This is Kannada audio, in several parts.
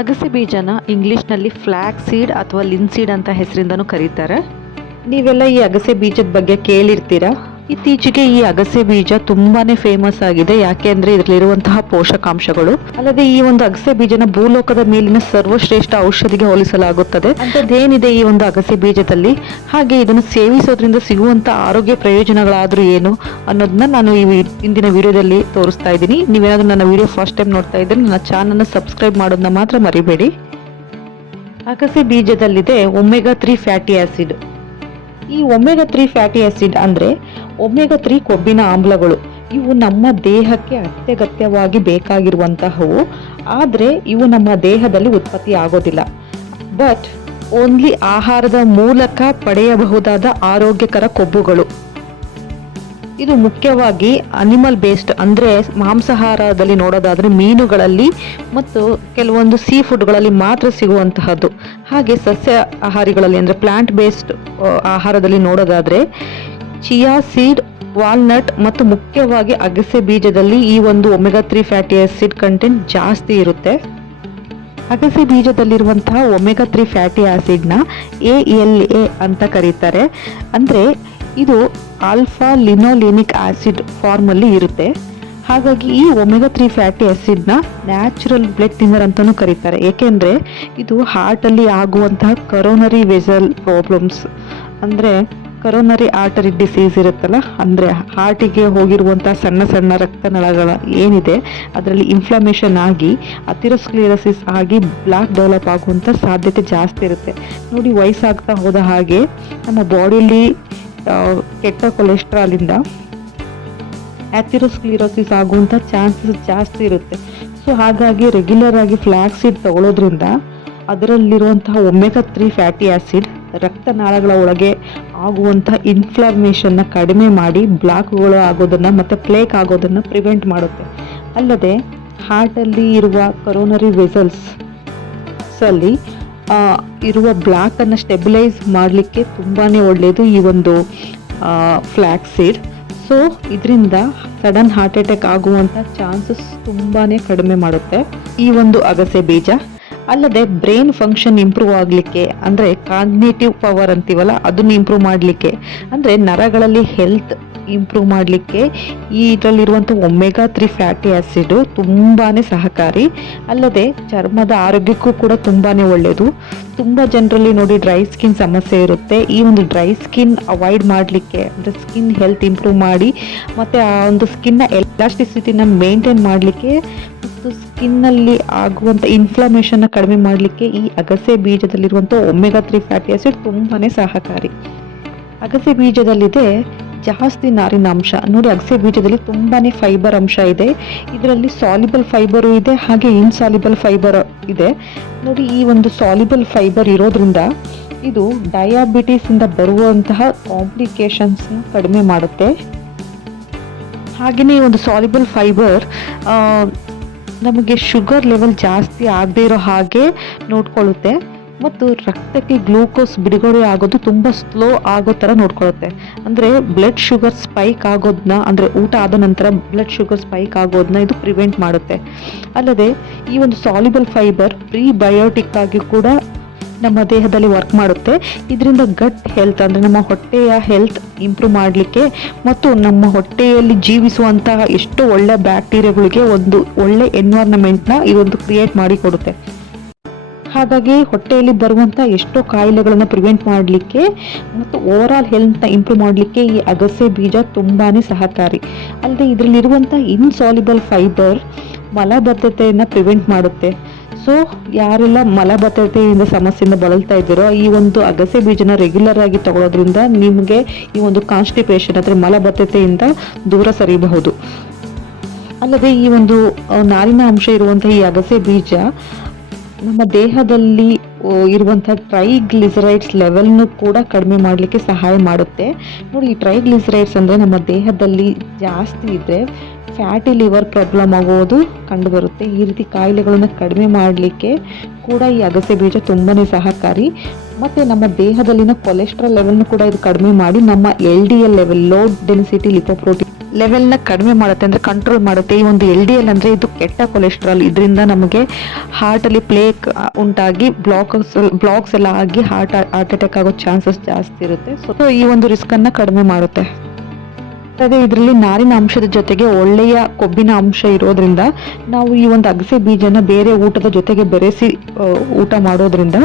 ಅಗಸೆ ಬೀಜನ ಇಂಗ್ಲೀಷ್ನಲ್ಲಿ ಫ್ಲ್ಯಾಕ್ಸ್ ಸೀಡ್ ಅಥವಾ ಲಿನ್ಸೀಡ್ ಅಂತ ಹೆಸರಿಂದನೂ ಕರೀತಾರೆ. ನೀವೆಲ್ಲ ಈ ಅಗಸೆ ಬೀಜದ ಬಗ್ಗೆ ಕೇಳಿರ್ತೀರಾ. ಇತ್ತೀಚೆಗೆ ಈ ಅಗಸೆ ಬೀಜ ತುಂಬಾನೇ ಫೇಮಸ್ ಆಗಿದೆ. ಯಾಕೆ ಅಂದ್ರೆ ಇದರಲ್ಲಿರುವಂತಹ ಪೋಷಕಾಂಶಗಳು. ಅಲ್ಲದೆ ಈ ಒಂದು ಅಗಸೆ ಬೀಜನ ಭೂಲೋಕದ ಮೇಲಿನ ಸರ್ವಶ್ರೇಷ್ಠ ಔಷಧಿಗೆ ಹೋಲಿಸಲಾಗುತ್ತದೆ. ಅಂತದ್ದೇನಿದೆ ಈ ಒಂದು ಅಗಸೆ ಬೀಜದಲ್ಲಿ, ಹಾಗೆ ಇದನ್ನು ಸೇವಿಸೋದ್ರಿಂದ ಸಿಗುವಂತ ಆರೋಗ್ಯ ಪ್ರಯೋಜನಗಳಾದ್ರೂ ಏನು ಅನ್ನೋದನ್ನ ನಾನು ಈ ಇಂದಿನ ವಿಡಿಯೋದಲ್ಲಿ ತೋರಿಸ್ತಾ ಇದ್ದೀನಿ. ನೀವೇನಾದ್ರೂ ನನ್ನ ವಿಡಿಯೋ ಫಸ್ಟ್ ಟೈಮ್ ನೋಡ್ತಾ ಇದ್ರೆ ನನ್ನ ಚಾನಲ್ನ ಸಬ್ಸ್ಕ್ರೈಬ್ ಮಾಡೋದನ್ನ ಮಾತ್ರ ಮರಿಬೇಡಿ. ಅಗಸೆ ಬೀಜದಲ್ಲಿದೆ ಒಮೆಗಾ 3 ಫ್ಯಾಟಿ ಆಸಿಡ್. ಈ ಒಮೆಗಾ 3 ಫ್ಯಾಟಿ ಆಸಿಡ್ ಅಂದ್ರೆ ಒಮೆಗಾ 3 ಕೊಬ್ಬಿನ ಆಮ್ಲಗಳು. ಇವು ನಮ್ಮ ದೇಹಕ್ಕೆ ಅತ್ಯಗತ್ಯವಾಗಿ ಬೇಕಾಗಿರುವಂತಹವು. ಆದರೆ ಇವು ನಮ್ಮ ದೇಹದಲ್ಲಿ ಉತ್ಪತ್ತಿ ಆಗೋದಿಲ್ಲ. ಬಟ್ ಓನ್ಲಿ ಆಹಾರದ ಮೂಲಕ ಪಡೆಯಬಹುದಾದ ಆರೋಗ್ಯಕರ ಕೊಬ್ಬುಗಳು. ಇದು ಮುಖ್ಯವಾಗಿ ಅನಿಮಲ್ ಬೇಸ್ಡ್ ಅಂದ್ರೆ ಮಾಂಸಾಹಾರದಲ್ಲಿ ನೋಡೋದಾದ್ರೆ ಮೀನುಗಳಲ್ಲಿ ಮತ್ತು ಕೆಲವೊಂದು ಸೀ ಫುಡ್ಗಳಲ್ಲಿ ಮಾತ್ರ ಸಿಗುವಂತಹದ್ದು. ಹಾಗೆ ಸಸ್ಯ ಆಹಾರಿಗಳಲ್ಲಿ ಅಂದ್ರೆ ಪ್ಲಾಂಟ್ ಬೇಸ್ಡ್ ಆಹಾರದಲ್ಲಿ ನೋಡೋದಾದ್ರೆ ಚಿಯಾ ಸೀಡ್, ವಾಲ್ನಟ್ ಮತ್ತು ಮುಖ್ಯವಾಗಿ ಅಗಸೆ ಬೀಜದಲ್ಲಿ ಈ ಒಂದು ಒಮೆಗಾ 3 ಫ್ಯಾಟಿ ಆಸಿಡ್ ಕಂಟೆಂಟ್ ಜಾಸ್ತಿ ಇರುತ್ತೆ. ಅಗಸೆ ಬೀಜದಲ್ಲಿರುವಂತಹ ಒಮೆಗಾ 3 ಫ್ಯಾಟಿ ಆಸಿಡ್ನ ALA ಅಂತ ಕರೀತಾರೆ. ಅಂದ್ರೆ ಇದು ಆಲ್ಫಾ ಲಿನೋಲೇನಿಕ್ ಆಸಿಡ್ ಫಾರ್ಮ್ ಅಲ್ಲಿ ಇರುತ್ತೆ. ಹಾಗಾಗಿ ಈ ಒಮೆಗಾ 3 ಫ್ಯಾಟಿ ಆಸಿಡ್ನ ನ್ಯಾಚುರಲ್ ಬ್ಲಡ್ ಥಿನ್ನರ್ ಅಂತಾನೂ ಕರೀತಾರೆ. ಏಕೆಂದ್ರೆ ಇದು ಹಾರ್ಟ್ ಅಲ್ಲಿ ಆಗುವಂತಹ ಕರೋನರಿ ವೆಸಲ್ ಪ್ರಾಬ್ಲಮ್ಸ್ ಅಂದ್ರೆ ಕರೋನರಿ ಆರ್ಟರಿ ಡಿಸೀಸ್ ಇರುತ್ತಲ್ಲ, ಅಂದ್ರೆ ಹಾರ್ಟಿಗೆ ಹೋಗಿರುವಂತಹ ಸಣ್ಣ ಸಣ್ಣ ರಕ್ತನಾಳಗಳ ಏನಿದೆ ಅದರಲ್ಲಿ ಇನ್ಫ್ಲಮೇಷನ್ ಆಗಿ ಅಥೆರೋಸ್ಕ್ಲೆರೋಸಿಸ್ ಆಗಿ ಬ್ಲಾಕ್ ಡೆವಲಪ್ ಆಗುವಂಥ ಸಾಧ್ಯತೆ ಜಾಸ್ತಿ ಇರುತ್ತೆ. ನೋಡಿ, ವಯಸ್ಸಾಗ್ತಾ ಹೋದ ಹಾಗೆ ನಮ್ಮ ಬಾಡಿಯಲ್ಲಿ ಕೆಟ್ಟ ಕೊಲೆಸ್ಟ್ರಾಲಿಂದ ಅಥೆರೋಸ್ಕ್ಲೆರೋಸಿಸ್ ಆಗುವಂಥ ಚಾನ್ಸಸ್ ಜಾಸ್ತಿ ಇರುತ್ತೆ. ಸೊ ಹಾಗಾಗಿ ರೆಗ್ಯುಲರ್ ಆಗಿ ಫ್ಲ್ಯಾಕ್ಸ್ ಸೀಡ್ ತಗೊಳ್ಳೋದ್ರಿಂದ ಅದರಲ್ಲಿರುವಂತಹ ಒಮೆಗಾ 3 ಫ್ಯಾಟಿ ಆಸಿಡ್ ರಕ್ತನಾಳಗಳ ಒಳಗೆ ಆಗುವಂತಹ ಇನ್ಫ್ಲಮೇಷನ್ನ ಕಡಿಮೆ ಮಾಡಿ ಬ್ಲಾಕ್ಗಳು ಆಗೋದನ್ನು ಮತ್ತು ಪ್ಲೇಕ್ ಆಗೋದನ್ನು ಪ್ರಿವೆಂಟ್ ಮಾಡುತ್ತೆ. ಅಲ್ಲದೆ ಹಾರ್ಟಲ್ಲಿ ಇರುವ ಕರೋನರಿ ವೆಸಲ್ಸ್ ಅಲ್ಲಿ ಇರುವ ಬ್ಲಾಕನ್ನು ಸ್ಟೆಬಿಲೈಸ್ ಮಾಡಲಿಕ್ಕೆ ತುಂಬಾ ಒಳ್ಳೆಯದು ಈ ಒಂದು ಫ್ಲ್ಯಾಕ್ಸ್ ಸೀಡ್. ಸೊ ಇದರಿಂದ ಸಡನ್ ಹಾರ್ಟ್ ಅಟ್ಯಾಕ್ ಆಗುವಂಥ ಚಾನ್ಸಸ್ ತುಂಬಾ ಕಡಿಮೆ ಮಾಡುತ್ತೆ ಈ ಒಂದು ಅಗಸೆ ಬೀಜ. ಅಲ್ಲದೆ ಬ್ರೈನ್ ಫಂಕ್ಷನ್ ಇಂಪ್ರೂವ್ ಆಗಲಿಕ್ಕೆ ಅಂದರೆ ಕಾಗ್ನೇಟಿವ್ ಪವರ್ ಅಂತೀವಲ್ಲ ಅದನ್ನು ಇಂಪ್ರೂವ್ ಮಾಡಲಿಕ್ಕೆ, ಅಂದರೆ ನರಗಳಲ್ಲಿ ಹೆಲ್ತ್ ಇಂಪ್ರೂವ್ ಮಾಡಲಿಕ್ಕೆ ಇದರಲ್ಲಿರುವಂಥ ಒಮೆಗಾ 3 ಫ್ಯಾಟಿ ಆಸಿಡ್ ತುಂಬಾ ಸಹಕಾರಿ. ಅಲ್ಲದೆ ಚರ್ಮದ ಆರೋಗ್ಯಕ್ಕೂ ಕೂಡ ತುಂಬಾ ಒಳ್ಳೆಯದು. ತುಂಬ ಜನರಲ್ಲಿ ನೋಡಿ ಡ್ರೈ ಸ್ಕಿನ್ ಸಮಸ್ಯೆ ಇರುತ್ತೆ. ಈ ಒಂದು ಡ್ರೈ ಸ್ಕಿನ್ ಅವಾಯ್ಡ್ ಮಾಡಲಿಕ್ಕೆ ಅಂದರೆ ಸ್ಕಿನ್ ಹೆಲ್ತ್ ಇಂಪ್ರೂವ್ ಮಾಡಿ ಮತ್ತು ಆ ಒಂದು ಸ್ಕಿನ್ನ ಎಲಾಸ್ಟಿಸಿಟಿನ ಮೇಂಟೈನ್ ಮಾಡಲಿಕ್ಕೆ ಮತ್ತು ಸ್ಕಿನ್ನಲ್ಲಿ ಆಗುವಂಥ ಇನ್ಫ್ಲಮೇಷನ್ನ ಕಡಿಮೆ ಮಾಡಲಿಕ್ಕೆ ಈ ಅಗಸೆ ಬೀಜದಲ್ಲಿರುವಂಥ ಒಮೆಗಾ 3 ಫ್ಯಾಟಿ ಆಸಿಡ್ ತುಂಬಾ ಸಹಕಾರಿ. ಅಗಸೆ ಬೀಜದಲ್ಲಿದೆ ಜಾಸ್ತಿ ನಾರಿನ ಅಂಶ. ನೋಡಿ, ಅಗಸೆ ಬೀಜದಲ್ಲಿ ತುಂಬಾ ಫೈಬರ್ ಅಂಶ ಇದೆ. ಇದರಲ್ಲಿ ಸಾಲ್ಯುಬಲ್ ಫೈಬರು ಇದೆ, ಹಾಗೆ ಇನ್ಸಾಲ್ಯುಬಲ್ ಫೈಬರ್ ಇದೆ. ನೋಡಿ, ಈ ಒಂದು ಸಾಲ್ಯುಬಲ್ ಫೈಬರ್ ಇರೋದ್ರಿಂದ ಇದು ಡಯಾಬಿಟಿಸ್ ಇಂದ ಬರುವಂತಹ ಕಾಂಪ್ಲಿಕೇಶನ್ಸ್ನ ಕಡಿಮೆ ಮಾಡುತ್ತೆ. ಹಾಗೆಯೇ ಈ ಒಂದು ಸಾಲ್ಯುಬಲ್ ಫೈಬರ್ ನಮಗೆ ಶುಗರ್ ಲೆವೆಲ್ ಜಾಸ್ತಿ ಆಗದೇ ಇರೋ ಹಾಗೆ ನೋಡ್ಕೊಳ್ಳುತ್ತೆ ಮತ್ತು ರಕ್ತಕ್ಕೆ ಗ್ಲೂಕೋಸ್ ಬಿಡುಗಡೆ ಆಗೋದು ತುಂಬ ಸ್ಲೋ ಆಗೋ ಥರ ನೋಡ್ಕೊಳ್ಳುತ್ತೆ. ಅಂದರೆ ಬ್ಲಡ್ ಶುಗರ್ ಸ್ಪೈಕ್ ಆಗೋದನ್ನ, ಅಂದರೆ ಊಟ ಆದ ನಂತರ ಬ್ಲಡ್ ಶುಗರ್ ಸ್ಪೈಕ್ ಆಗೋದನ್ನ ಇದು ಪ್ರಿವೆಂಟ್ ಮಾಡುತ್ತೆ. ಅಲ್ಲದೆ ಈ ಒಂದು ಸಾಲ್ಯುಬಲ್ ಫೈಬರ್ ಪ್ರೀಬಯೋಟಿಕ್ ಆಗಿ ಕೂಡ ನಮ್ಮ ದೇಹದಲ್ಲಿ ವರ್ಕ್ ಮಾಡುತ್ತೆ. ಇದರಿಂದ ಗಟ್ ಹೆಲ್ತ್ ಅಂದರೆ ನಮ್ಮ ಹೊಟ್ಟೆಯ ಹೆಲ್ತ್ ಇಂಪ್ರೂವ್ ಮಾಡಲಿಕ್ಕೆ ಮತ್ತು ನಮ್ಮ ಹೊಟ್ಟೆಯಲ್ಲಿ ಜೀವಿಸುವಂತಹ ಎಷ್ಟೋ ಒಳ್ಳೆ ಬ್ಯಾಕ್ಟೀರಿಯಾಗಳಿಗೆ ಒಂದು ಒಳ್ಳೆ ಎನ್ವೈರನ್ಮೆಂಟ್ನ ಇದೊಂದು ಕ್ರಿಯೇಟ್ ಮಾಡಿ ಕೊಡುತ್ತೆ. ಹಾಗಾಗಿ ಹೊಟ್ಟೆಯಲ್ಲಿ ಬರುವಂಥ ಎಷ್ಟೋ ಕಾಯಿಲೆಗಳನ್ನು ಪ್ರಿವೆಂಟ್ ಮಾಡಲಿಕ್ಕೆ ಮತ್ತು ಓವರ್ ಆಲ್ ಹೆಲ್ತ್ನ ಇಂಪ್ರೂವ್ ಮಾಡಲಿಕ್ಕೆ ಈ ಅಗಸೆ ಬೀಜ ತುಂಬಾ ಸಹಕಾರಿ. ಅಲ್ಲದೆ ಇದರಲ್ಲಿರುವಂಥ ಇನ್ಸಾಲ್ಯುಬಲ್ ಫೈಬರ್ ಮಲಬದ್ಧತೆಯನ್ನು ಪ್ರಿವೆಂಟ್ ಮಾಡುತ್ತೆ. ಸೊ ಯಾರೆಲ್ಲ ಮಲಬದ್ಧತೆಯಿಂದ ಸಮಸ್ಯೆಯಿಂದ ಬಳಲ್ತಾ ಇದ್ದೀರೋ ಈ ಒಂದು ಅಗಸೆ ಬೀಜನ ರೆಗ್ಯುಲರ್ ಆಗಿ ತಗೊಳ್ಳೋದ್ರಿಂದ ನಿಮಗೆ ಈ ಒಂದು ಕಾನ್ಸ್ಟಿಪೇಷನ್ ಅಂದರೆ ಮಲಬದ್ಧತೆಯಿಂದ ದೂರ ಸರಿಯಬಹುದು. ಅಲ್ಲದೆ ಈ ಒಂದು ನಾರಿನ ಅಂಶ ಇರುವಂತಹ ಈ ಅಗಸೆ ಬೀಜ ನಮ್ಮ ದೇಹದಲ್ಲಿ ಇರುವಂಥ ಟ್ರೈಗ್ಲಿಸರೈಡ್ಸ್ ಲೆವೆಲ್ನು ಕೂಡ ಕಡಿಮೆ ಮಾಡಲಿಕ್ಕೆ ಸಹಾಯ ಮಾಡುತ್ತೆ. ನೋಡಿ, ಈ ಟ್ರೈಗ್ಲಿಸರೈಡ್ಸ್ ಅಂದರೆ ನಮ್ಮ ದೇಹದಲ್ಲಿ ಜಾಸ್ತಿ ಇದ್ದರೆ ಫ್ಯಾಟಿ ಲಿವರ್ ಪ್ರಾಬ್ಲಮ್ ಆಗೋದು ಕಂಡುಬರುತ್ತೆ. ಈ ರೀತಿ ಕಾಯಿಲೆಗಳನ್ನು ಕಡಿಮೆ ಮಾಡಲಿಕ್ಕೆ ಕೂಡ ಈ ಅಗಸೆ ಬೀಜ ತುಂಬಾ ಸಹಕಾರಿ. ಮತ್ತು ನಮ್ಮ ದೇಹದಲ್ಲಿನ ಕೊಲೆಸ್ಟ್ರಾಲ್ ಲೆವೆಲ್ನು ಕೂಡ ಇದು ಕಡಿಮೆ ಮಾಡಿ ನಮ್ಮ LDL level, low density lipoprotein ಲೆವೆಲ್ನ ಕಡಿಮೆ ಮಾಡುತ್ತೆ, ಅಂದರೆ ಕಂಟ್ರೋಲ್ ಮಾಡುತ್ತೆ. ಈ ಒಂದು LDL ಅಂದರೆ ಇದು ಕೆಟ್ಟ ಕೊಲೆಸ್ಟ್ರಾಲ್. ಇದರಿಂದ ನಮಗೆ ಹಾರ್ಟಲ್ಲಿ ಪ್ಲೇಕ್ ಉಂಟಾಗಿ ಬ್ಲಾಕ್ಸ್ ಎಲ್ಲ ಆಗಿ ಹಾರ್ಟ್ ಅಟ್ಯಾಕ್ ಆಗೋ ಚಾನ್ಸಸ್ ಜಾಸ್ತಿ ಇರುತ್ತೆ. ಸೊ ಈ ಒಂದು ರಿಸ್ಕನ್ನು ಕಡಿಮೆ ಮಾಡುತ್ತೆ. ಅದೇ ಇದರಲ್ಲಿ ನಾರಿನ ಅಂಶದ ಜೊತೆಗೆ ಒಳ್ಳೆಯ ಕೊಬ್ಬಿನ ಅಂಶ ಇರೋದ್ರಿಂದ ನಾವು ಈ ಒಂದು ಅಗಸೆ ಬೀಜನ ಬೇರೆ ಊಟದ ಜೊತೆಗೆ ಬೆರೆಸಿ ಊಟ ಮಾಡೋದ್ರಿಂದ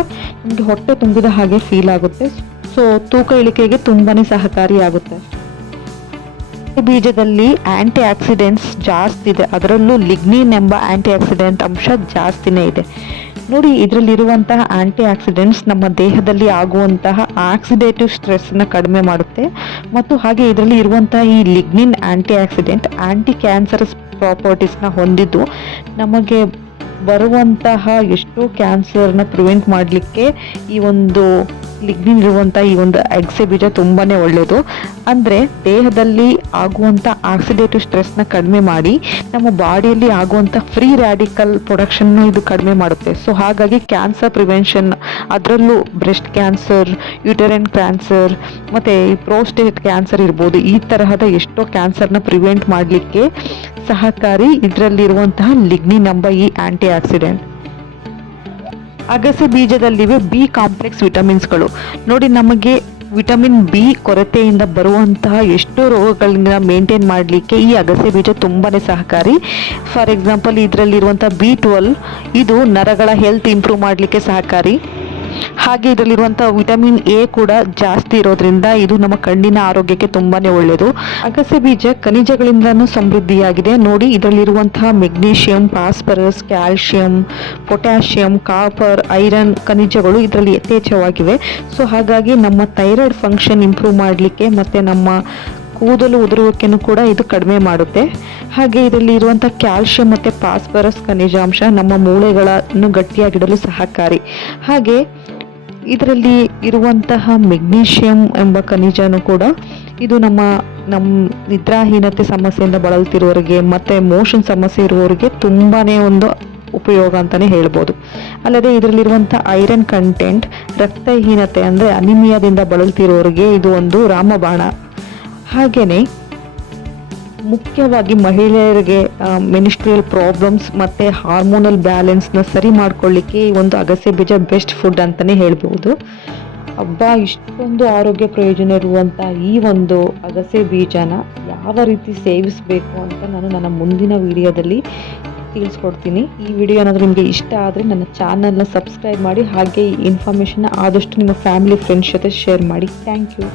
ನಮಗೆ ಹೊಟ್ಟೆ ತುಂಬಿದ ಹಾಗೆ ಫೀಲ್ ಆಗುತ್ತೆ. ಸೊ ತೂಕ ಇಳಿಕೆಗೆ ತುಂಬಾನೇ ಸಹಕಾರಿಯಾಗುತ್ತೆ. ಬೀಜದಲ್ಲಿ ಆಂಟಿ ಆಕ್ಸಿಡೆಂಟ್ಸ್ ಜಾಸ್ತಿ ಇದೆ, ಅದರಲ್ಲೂ ಲಿಗ್ನಿನ್ ಎಂಬ ಆಂಟಿ ಆಕ್ಸಿಡೆಂಟ್ ಅಂಶ ಜಾಸ್ತಿನೇ ಇದೆ. ನೋಡಿ, ಇದರಲ್ಲಿರುವಂತಹ ಆಂಟಿ ಆಕ್ಸಿಡೆಂಟ್ಸ್ ನಮ್ಮ ದೇಹದಲ್ಲಿ ಆಗುವಂತಹ ಆಕ್ಸಿಡೇಟಿವ್ ಸ್ಟ್ರೆಸ್ನ ಕಡಿಮೆ ಮಾಡುತ್ತೆ. ಮತ್ತು ಹಾಗೆ ಇದರಲ್ಲಿ ಇರುವಂತಹ ಈ lignin antioxidant anti cancerous ಪ್ರಾಪರ್ಟೀಸ್ನ ಹೊಂದಿದ್ದು ನಮಗೆ ಬರುವಂತಹ ಎಷ್ಟೋ ಕ್ಯಾನ್ಸರ್ನ ಪ್ರಿವೆಂಟ್ ಮಾಡಲಿಕ್ಕೆ ಈ ಒಂದು ಲಿಗ್ನಿನ್ ಇರುವಂಥ ಈ ಒಂದು ಅಗಸೆ ಬೀಜ ತುಂಬಾ ಒಳ್ಳೆಯದು. ಅಂದರೆ ದೇಹದಲ್ಲಿ ಆಗುವಂಥ ಆಕ್ಸಿಡೇಟಿವ್ ಸ್ಟ್ರೆಸ್ನ ಕಡಿಮೆ ಮಾಡಿ ನಮ್ಮ ಬಾಡಿಯಲ್ಲಿ ಆಗುವಂಥ ಫ್ರೀ ರ್ಯಾಡಿಕಲ್ ಪ್ರೊಡಕ್ಷನ್ನು ಇದು ಕಡಿಮೆ ಮಾಡುತ್ತೆ. ಸೊ ಹಾಗಾಗಿ ಕ್ಯಾನ್ಸರ್ ಪ್ರಿವೆನ್ಷನ್, ಅದರಲ್ಲೂ ಬ್ರೆಸ್ಟ್ ಕ್ಯಾನ್ಸರ್, ಯುಟರೈನ್ ಕ್ಯಾನ್ಸರ್ ಮತ್ತು ಪ್ರೋಸ್ಟೇಟ್ ಕ್ಯಾನ್ಸರ್ ಇರ್ಬೋದು, ಈ ತರಹದ ಎಷ್ಟೋ ಕ್ಯಾನ್ಸರ್ನ ಪ್ರಿವೆಂಟ್ ಮಾಡಲಿಕ್ಕೆ ಸಹಕಾರಿ ಇದರಲ್ಲಿರುವಂತಹ ಲಿಗ್ನಿನ್ ಎಂಬ ಈ ಆಂಟಿ ಆಕ್ಸಿಡೆಂಟ್. ಅಗಸೆ ಬೀಜದಲ್ಲಿವೆ ಬಿ ಕಾಂಪ್ಲೆಕ್ಸ್ ವಿಟಮಿನ್ಸ್ಗಳು. ನೋಡಿ, ನಮಗೆ ವಿಟಮಿನ್ ಬಿ ಕೊರತೆಯಿಂದ ಬರುವಂತಹ ಎಷ್ಟೋ ರೋಗಗಳಿಂದ ಮೇಂಟೈನ್ ಮಾಡಲಿಕ್ಕೆ ಈ ಅಗಸೆ ಬೀಜ ತುಂಬಾ ಸಹಕಾರಿ. ಫಾರ್ ಎಕ್ಸಾಂಪಲ್, ಇದರಲ್ಲಿರುವಂಥ B12 ಇದು ನರಗಳ ಹೆಲ್ತ್ ಇಂಪ್ರೂವ್ ಮಾಡಲಿಕ್ಕೆ ಸಹಕಾರಿ. ಹಾಗೆ ಇದರಲ್ಲಿರುವಂಥ ವಿಟಮಿನ್ ಎ ಕೂಡ ಜಾಸ್ತಿ ಇರೋದ್ರಿಂದ ಇದು ನಮ್ಮ ಕಣ್ಣಿನ ಆರೋಗ್ಯಕ್ಕೆ ತುಂಬಾ ಒಳ್ಳೆಯದು. ಅಗಸೆ ಬೀಜ ಖನಿಜಗಳಿಂದನೂ ಸಮೃದ್ಧಿಯಾಗಿದೆ. ನೋಡಿ, ಇದರಲ್ಲಿರುವಂತಹ magnesium, phosphorus, calcium, potassium, copper, iron ಖನಿಜಗಳು ಇದರಲ್ಲಿ ಯಥೇಚ್ಛವಾಗಿವೆ. ಸೊ ಹಾಗಾಗಿ ನಮ್ಮ ಥೈರಾಯ್ಡ್ ಫಂಕ್ಷನ್ ಇಂಪ್ರೂವ್ ಮಾಡಲಿಕ್ಕೆ ಮತ್ತು ನಮ್ಮ ಕೂದಲು ಉದುರುವಿಕೆಯನ್ನು ಕೂಡ ಇದು ಕಡಿಮೆ ಮಾಡುತ್ತೆ. ಹಾಗೆ ಇದರಲ್ಲಿ ಇರುವಂಥ ಕ್ಯಾಲ್ಶಿಯಂ ಮತ್ತು ಫಾಸ್ಫರಸ್ ಖನಿಜಾಂಶ ನಮ್ಮ ಮೂಳೆಗಳನ್ನು ಗಟ್ಟಿಯಾಗಿಡಲು ಸಹಕಾರಿ. ಹಾಗೆ ಇದರಲ್ಲಿ ಇರುವಂತಹ ಮೆಗ್ನೀಷಿಯಂ ಎಂಬ ಖನಿಜನೂ ಕೂಡ ಇದು ನಮ್ಮ ನಿದ್ರಾಹೀನತೆ ಸಮಸ್ಯೆಯಿಂದ ಬಳಲ್ತಿರೋರಿಗೆ ಮತ್ತು ಮೋಷನ್ ಸಮಸ್ಯೆ ಇರುವವರಿಗೆ ತುಂಬಾ ಒಂದು ಉಪಯೋಗ ಅಂತಲೇ ಹೇಳ್ಬೋದು. ಅಲ್ಲದೆ ಇದರಲ್ಲಿರುವಂಥ ಐರನ್ ಕಂಟೆಂಟ್ ರಕ್ತಹೀನತೆ ಅಂದರೆ ಅನಿಮಿಯಾದಿಂದ ಬಳಲ್ತಿರೋರಿಗೆ ಇದು ಒಂದು ರಾಮಬಾಣ. ಹಾಗೆಯೇ ಮುಖ್ಯವಾಗಿ ಮಹಿಳೆಯರಿಗೆ ಮೆನಿಸ್ಟ್ರಿಯಲ್ ಪ್ರಾಬ್ಲಮ್ಸ್ ಮತ್ತು ಹಾರ್ಮೋನಲ್ ಬ್ಯಾಲೆನ್ಸ್ನ ಸರಿ ಮಾಡ್ಕೊಳ್ಳಿಕ್ಕೆ ಈ ಒಂದು ಅಗಸೆ ಬೀಜ ಬೆಸ್ಟ್ ಫುಡ್ ಅಂತಲೇ ಹೇಳ್ಬೋದು. ಇಷ್ಟೊಂದು ಆರೋಗ್ಯ ಪ್ರಯೋಜನ ಇರುವಂಥ ಈ ಒಂದು ಅಗಸೆ ಬೀಜನ ಯಾವ ರೀತಿ ಸೇವಿಸಬೇಕು ಅಂತ ನಾನು ನನ್ನ ಮುಂದಿನ ವಿಡಿಯೋದಲ್ಲಿ ತಿಳಿಸ್ಕೊಡ್ತೀನಿ. ಈ ವಿಡಿಯೋ ಏನಾದರೂ ನಿಮಗೆ ಇಷ್ಟ ಆದರೆ ನನ್ನ ಚಾನಲ್ನ ಸಬ್ಸ್ಕ್ರೈಬ್ ಮಾಡಿ, ಹಾಗೆ ಈ ಇನ್ಫಾರ್ಮೇಷನ್ನ ಆದಷ್ಟು ನಿಮ್ಮ ಫ್ಯಾಮಿಲಿ ಫ್ರೆಂಡ್ಸ್ ಜೊತೆ ಶೇರ್ ಮಾಡಿ. Thank you.